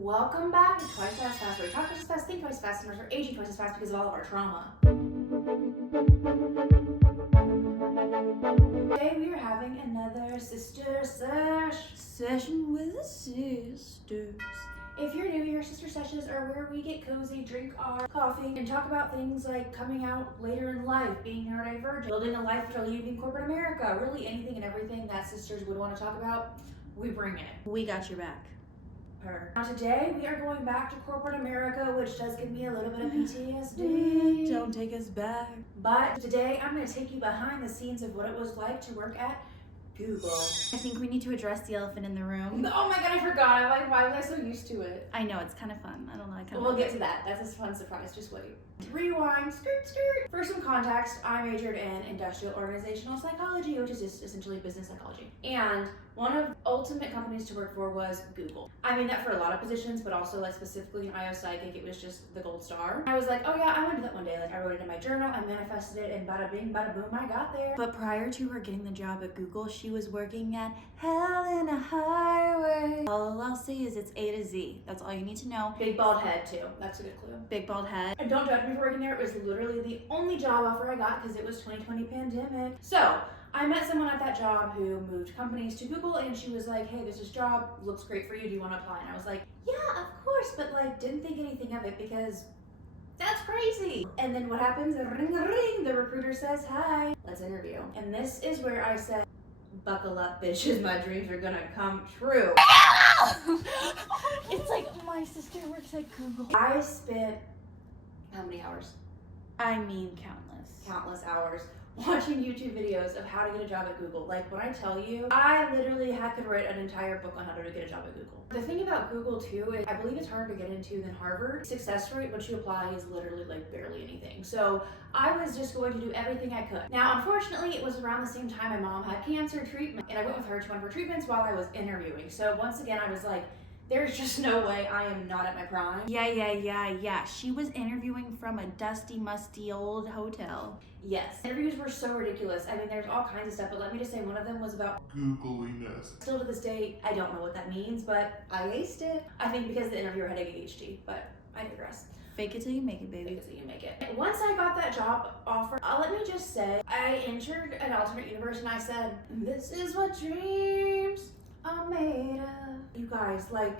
Welcome back to Twice as Fast, where we talk twice as fast, think twice as fast, and we're aging twice as fast because of all of our trauma. Today we are having another Sister Sesh session with the sisters. If you're new here, Sister Seshes are where we get cozy, drink our coffee, and talk about things like coming out later in life, being neurodivergent, building a life after leaving corporate America, really anything and everything that sisters would want to talk about, we bring it. We got your back. Now today we are going back to corporate America, which does give me a little bit of PTSD. Don't take us back. But today I'm going to take you behind the scenes of what it was like to work at Google. I think we need to address the elephant in the room. Oh my god, I forgot. I'm like, why was I so used to it? I know, it's kind of fun. I don't know. We'll get to that. That's a fun surprise. Just wait. Rewind, skirt, skirt. For some context, I majored in industrial organizational psychology, which is just essentially business psychology. And one of the ultimate companies to work for was Google. I mean that for a lot of positions, but also like specifically in IO Psychic, it was just the gold star. I was like, oh yeah, I want to do that one day. Like I wrote it in my journal, I manifested it, and bada bing, bada boom, I got there. But prior to her getting the job at Google, she was working at Hell in a Highway. All I'll say is it's A to Z. That's all you need to know. Big bald head too. That's a good clue. Big bald head. And don't judge me for working there. It was literally the only job offer I got because it was 2020 pandemic. So I met someone at that job who moved companies to Google, and she was like, hey, there's this job, looks great for you, do you want to apply? And I was like, yeah, of course, but like didn't think anything of it because that's crazy. And then what happens? Ring, ring, the recruiter says, hi, let's interview. And this is where I said, buckle up, bitches, my dreams are gonna come true. It's like my sister works at Google. I spent how many hours? I mean countless. Countless hours watching YouTube videos of how to get a job at Google. Like when I tell you, I literally could write an entire book on how to get a job at Google. The thing about Google too is I believe it's harder to get into than Harvard. Success rate once you apply is literally like barely anything. So I was just going to do everything I could. Now, unfortunately, it was around the same time my mom had cancer treatment, and I went with her to one of her treatments while I was interviewing. So once again, I was like, there's just no way I am not at my prime. Yeah. She was interviewing from a dusty, musty old hotel. Yes. Interviews were so ridiculous. I mean, there's all kinds of stuff, but let me just say one of them was about Googliness. Still to this day, I don't know what that means, but I aced it. I think because the interviewer had ADHD, but I digress. Fake it till you make it, baby. Fake it till you make it. Once I got that job offer, let me just say, I entered an alternate universe and I said, this is what dreams are made of. You guys, like,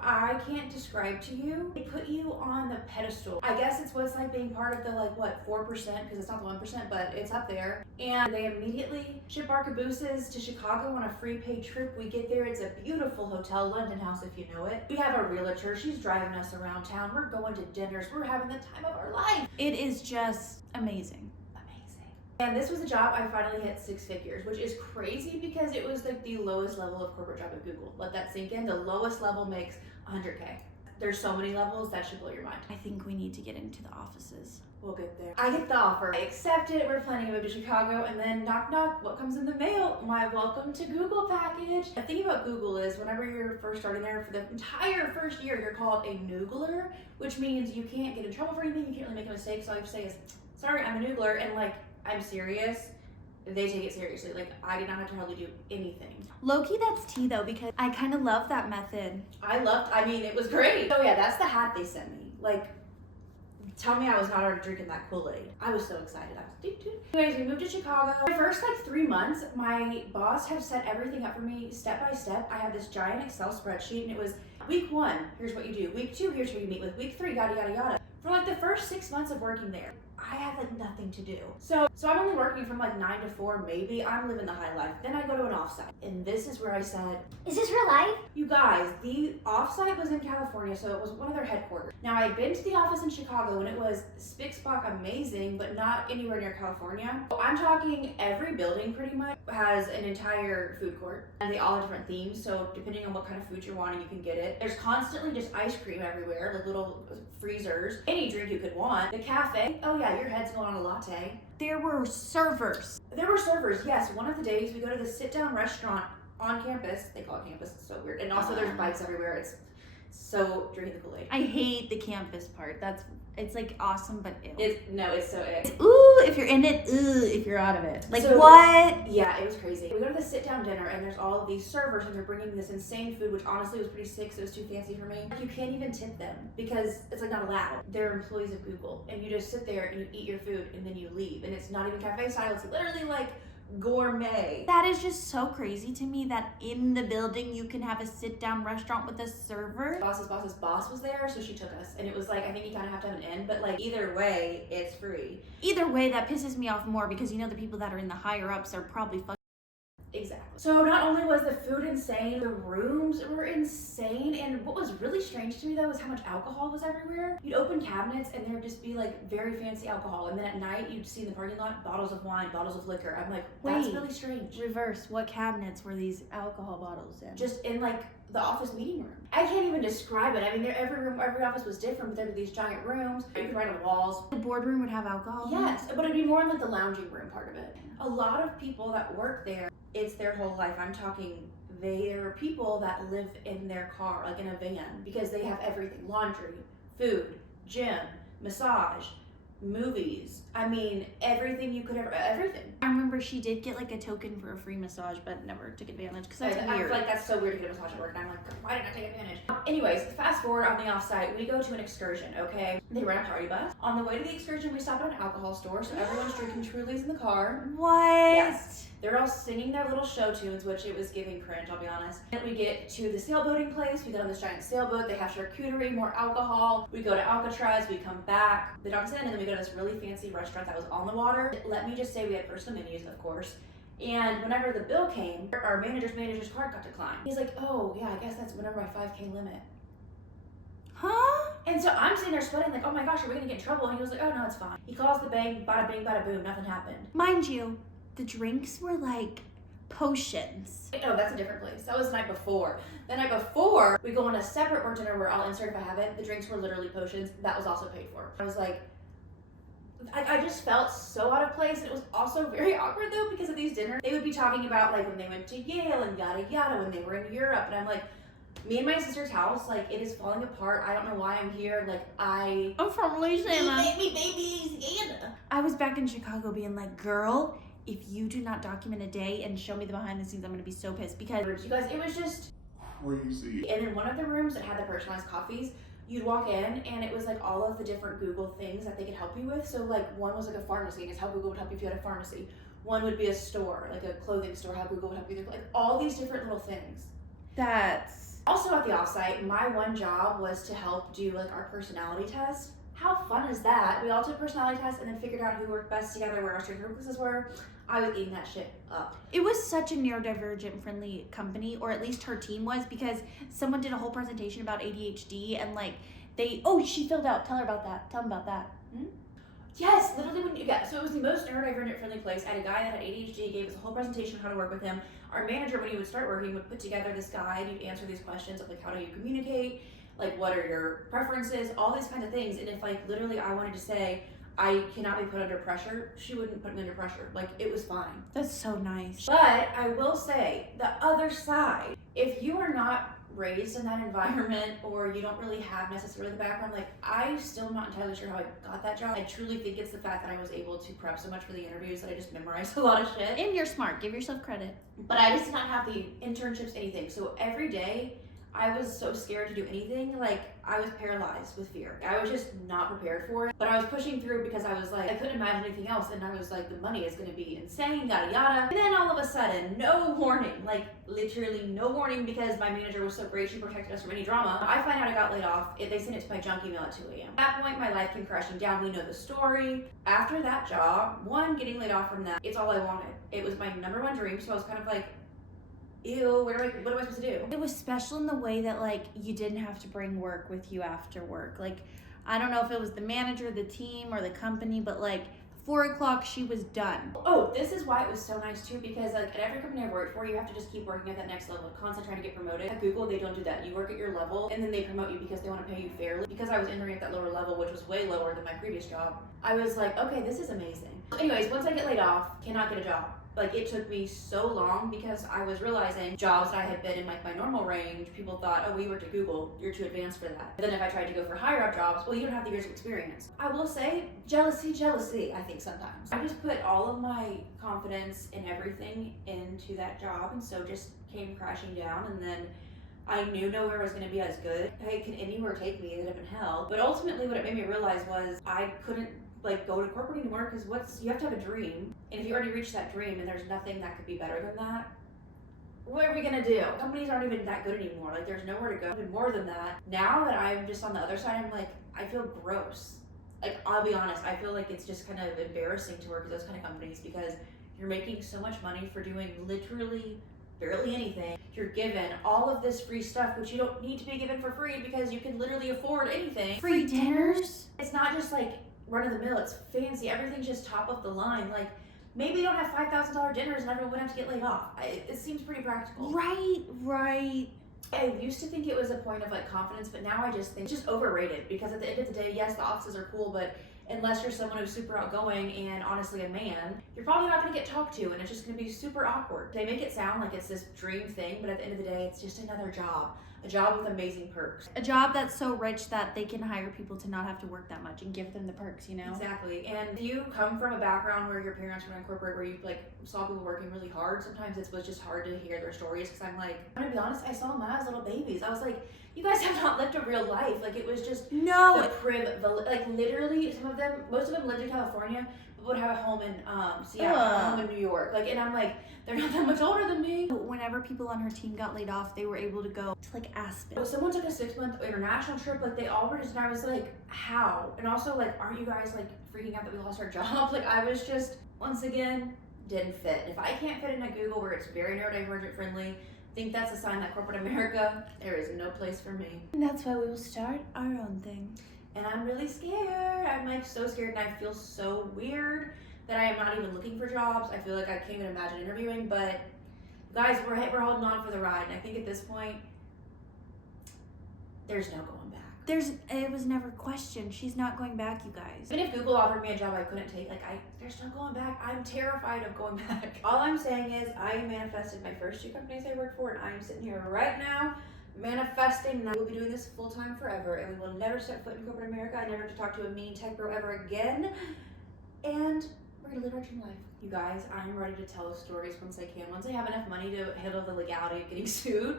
I can't describe to you. They put you on the pedestal. I guess it's what it's like being part of the 4%, because it's not the 1%, but it's up there. And they immediately ship our cabooses to Chicago on a free paid trip. We get there, it's a beautiful hotel, London House if you know it. We have a realtor, she's driving us around town. We're going to dinners, we're having the time of our life. It is just amazing. And this was a job I finally hit 6 figures, which is crazy because it was like the lowest level of corporate job at Google. Let that sink in. The lowest level makes 100K. There's so many levels that should blow your mind. I think we need to get into the offices. We'll get there. I get the offer. I accept it. We're planning to move to Chicago, and then knock knock, what comes in the mail? My welcome to Google package. The thing about Google is whenever you're first starting there for the entire first year, you're called a noogler, which means you can't get in trouble for anything. You can't really make a mistake. So all you have to say is, sorry, I'm a noogler, and I'm serious. They take it seriously. I did not have to hardly do anything. Low-key, that's tea though, because I kind of love that method. It was great. So yeah, that's the hat they sent me. Tell me I was not already drinking that Kool-Aid. I was so excited. Anyways, we moved to Chicago. The first 3 months, my boss had set everything up for me step by step. I had this giant Excel spreadsheet, and it was week 1, here's what you do. Week 2, here's who you meet with. Week 3, yada, yada, yada. For the first 6 months of working there, I had nothing to do. So I'm only working from 9 to 4, maybe. I'm living the high life. Then I go to an offsite. And this is where I said, is this real life? You guys, the offsite was in California, so it was one of their headquarters. Now I'd been to the office in Chicago and it was spick spock amazing, but not anywhere near California. So I'm talking every building pretty much has an entire food court, and they all have different themes. So depending on what kind of food you're wanting, you can get it. There's constantly just ice cream everywhere, little freezers, any drink you could want. The cafe, oh yeah, your head's going on a latte. There were servers. Yes. One of the days we go to the sit-down restaurant on campus. They call it campus, it's so weird. And also there's bikes everywhere. It's So drinking the Kool-Aid. I hate the campus part. It's like awesome, but ew. It's so ick. Ooh, if you're in it, if you're out of it. Like, So, what? Yeah, it was crazy. We go to the sit-down dinner, and there's all of these servers, and they're bringing this insane food, which honestly was pretty sick, so it was too fancy for me. You can't even tip them, because it's like not allowed. They're employees of Google, and you just sit there, and you eat your food, and then you leave. And it's not even cafe style, it's literally like gourmet. That is just so crazy to me that in the building you can have a sit-down restaurant with a server. Boss's boss was there, so she took us, and it was like, I think you kind of have to have an in, but like either way, it's free. Either way, that pisses me off more because you know the people that are in the higher ups are probably fucking. Exactly. So not only was the food insane, the rooms were insane, and what was really strange to me though was how much alcohol was everywhere. You'd open cabinets and there'd just be like very fancy alcohol, and then at night you'd see in the parking lot bottles of wine, bottles of liquor. I'm like, that's really strange. Reverse, what cabinets were these alcohol bottles in? Just in like the office meeting room. I can't even describe it. I mean, every office was different, but there were these giant rooms. You could write on the walls. The boardroom would have alcohol? Yes, but it'd be more in like the lounging room part of it. A lot of people that work there, it's their whole life. I'm talking, there are people that live in their car, like in a van, because they have everything. Laundry, food, gym, massage, movies. I mean, everything you could ever, everything. I remember she did get like a token for a free massage, but never took advantage because that's I weird. feel like that's so weird to get a massage at work, and I'm like, why didn't I take advantage? Anyways, fast forward on the offsite, we go to an excursion, okay? They rent a party bus. On the way to the excursion, we stop at an alcohol store, so everyone's drinking Trulies in the car. What? Yes. They're all singing their little show tunes, which it was giving cringe, I'll be honest. And we get to the sailboating place, we get on this giant sailboat, they have charcuterie, more alcohol. We go to Alcatraz, we come back, the dock's in, and then we go to this really fancy restaurant that was on the water. Let me just say we had personal menus, of course. And whenever the bill came, our manager's card got declined. He's like, oh yeah, I guess that's whenever my 5K limit. Huh? And so I'm sitting there sweating like, oh my gosh, are we gonna get in trouble? And he was like, oh no, it's fine. He calls the bank, bada bing, bada boom, nothing happened. Mind you, the drinks were like potions. No, that's a different place. That was the night before. The night before, we go on a separate work dinner where I'll insert if I have it. The drinks were literally potions. That was also paid for. I was like, I just felt so out of place, and it was also very awkward though because of these dinners. They would be talking about like when they went to Yale and yada yada, when they were in Europe, and I'm like, me and my sister's house, like it is falling apart. I don't know why I'm here. Like I'm from Louisiana. Baby Louisiana. I was back in Chicago being like, girl, if you do not document a day and show me the behind the scenes, I'm gonna be so pissed because you guys, it was just crazy. And in one of the rooms that had the personalized coffees, you'd walk in and it was like all of the different Google things that they could help you with. So like one was like a pharmacy, and it's how Google would help you if you had a pharmacy. One would be a store, like a clothing store, how Google would help you. Like all these different little things. that's Also at the offsite, my one job was to help do like our personality test. How fun is that? We all took personality tests and then figured out who worked best together, where our strengths and weaknesses were. I was eating that shit up. it was such a neurodivergent friendly company, or at least her team was, because someone did a whole presentation about ADHD and like she filled out. Tell them about that. Yes, literally so it was the most neurodivergent friendly place. I had a guy that had ADHD, gave us a whole presentation on how to work with him. Our manager, when he would start working, would put together this guide. You'd answer these questions of like, how do you communicate? Like, what are your preferences? All these kinds of things. And if like literally I wanted to say, I cannot be put under pressure, she wouldn't put me under pressure. Like, it was fine. That's so nice. But I will say, the other side, if you are not raised in that environment or you don't really have necessarily the background, like I'm still not entirely sure how I got that job. I truly think it's the fact that I was able to prep so much for the interviews that I just memorized a lot of shit. And you're smart. Give yourself credit. But I just did not have the internships, anything. So every day I was so scared to do anything. Like I was paralyzed with fear. I was just not prepared for it. But I was pushing through because I was like, I couldn't imagine anything else. And I was like, the money is going to be insane, yada yada. And then all of a sudden, no warning, like literally no warning, because my manager was so great. She protected us from any drama. I find out I got laid off. They sent it to my junk email at 2 a.m. At that point, my life came crashing down. We know the story. After that job, getting laid off from that, it's all I wanted. It was my number one dream. So I was kind of like, ew, what am I supposed to do? It was special in the way that like you didn't have to bring work with you after work. Like I don't know if it was the manager, the team, or the company, but like 4 o'clock she was done. Oh, this is why it was so nice too, because like at every company I've worked for, you have to just keep working at that next level, constantly trying to get promoted. At Google, they don't do that. You work at your level and then they promote you because they want to pay you fairly. Because I was entering at that lower level, which was way lower than my previous job, I was like, okay, this is amazing. Anyways, once I get laid off, cannot get a job. Like, it took me so long because I was realizing jobs that I had been in like my normal range, people thought, oh, we worked at Google, you're too advanced for that. But then if I tried to go for higher up jobs, well, you don't have the years of experience. I will say, jealousy, I think sometimes. I just put all of my confidence and everything into that job, and so just came crashing down, and then I knew nowhere was going to be as good. Hey, can anywhere take me? It ended up in hell. But ultimately what it made me realize was I couldn't like go to corporate anymore, because you have to have a dream, and if you already reached that dream and there's nothing that could be better than that, what are we gonna do? Companies aren't even that good anymore. Like, there's nowhere to go. Even more than that, now that I'm just on the other side, I'm like, I feel gross. Like, I'll be honest, I feel like it's just kind of embarrassing to work at those kind of companies, because you're making so much money for doing literally barely anything. You're given all of this free stuff, which you don't need to be given for free, because you can literally afford anything. Free dinners? It's not just like run of the mill, it's fancy. Everything's just top of the line. Like, maybe you don't have $5,000 dinners and everyone would have to get laid off. It seems pretty practical. Right. I used to think it was a point of like confidence, but now I just think it's just overrated, because at the end of the day, yes, the offices are cool, but unless you're someone who's super outgoing and honestly a man, you're probably not going to get talked to, and it's just going to be super awkward. They make it sound like it's this dream thing, but at the end of the day, it's just another job. A job with amazing perks. A job that's so rich that they can hire people to not have to work that much and give them the perks, you know? Exactly. And if you come from a background where your parents were in corporate, where you like saw people working really hard, sometimes it was just hard to hear their stories, because I'm like, I'm gonna be honest, I saw them as little babies. I was like, you guys have not lived a real life. Like, it was just the like literally most of them lived in California, but would have a home in Seattle, a home in New York. Like, and I'm like, they're not that much older than me. Whenever people on her team got laid off, they were able to go to like Aspen. Someone took a 6-month international trip, like they all were just, and I was like, how? And also, like, aren't you guys like freaking out that we lost our jobs? Like, I was just, once again, didn't fit. If I can't fit into Google, where it's very neurodivergent friendly, I think that's a sign that corporate America, there is no place for me. And that's why we will start our own thing. And I'm really scared. I'm like so scared, and I feel so weird that I am not even looking for jobs. I feel like I can't even imagine interviewing, but guys, we're holding on for the ride. And I think at this point, there's no going back. It was never questioned. She's not going back, you guys. Even if Google offered me a job I couldn't take, there's no going back. I'm terrified of going back. All I'm saying is I manifested my first 2 companies I worked for, and I'm sitting here right now manifesting that we'll be doing this full time forever, and we will never step foot in corporate America. I never have to talk to a mean tech bro ever again. And we're gonna live our dream life. You guys, I'm ready to tell stories once I can. Once I have enough money to handle the legality of getting sued,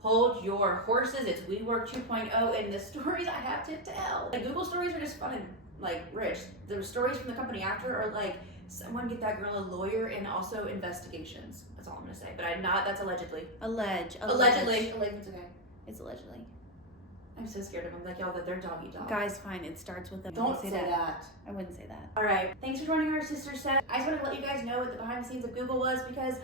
hold your horses. It's WeWork 2.0, and the stories I have to tell. Like, Google stories are just fun and like rich. The stories from the company after are like, someone get that girl a lawyer, and also investigations. That's all I'm gonna say. But that's allegedly. Allegedly. It's okay. It's allegedly. I'm so scared of them. Like, y'all, that they're dog eat dog. Guys, fine. It starts with a. Don't say that. I wouldn't say that. All right. Thanks for joining our Sister Sesh. I just wanted to let you guys know what the behind the scenes of Google was, because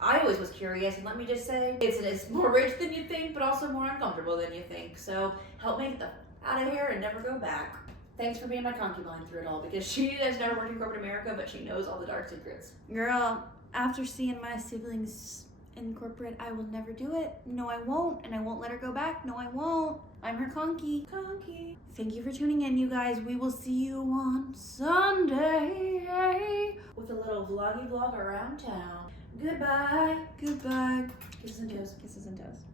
I always was curious, and let me just say, it's more rich than you think, but also more uncomfortable than you think. So help me get the out of here and never go back. Thanks for being my concubine through it all, because she has never worked in corporate America, but she knows all the dark secrets. Girl, after seeing my siblings in corporate, I will never do it. No, I won't. And I won't let her go back. No, I won't. I'm her conky. Thank you for tuning in, you guys. We will see you on Sunday with a little vloggy vlog around town. Goodbye. Goodbye. Kisses and toes. Kisses and toes.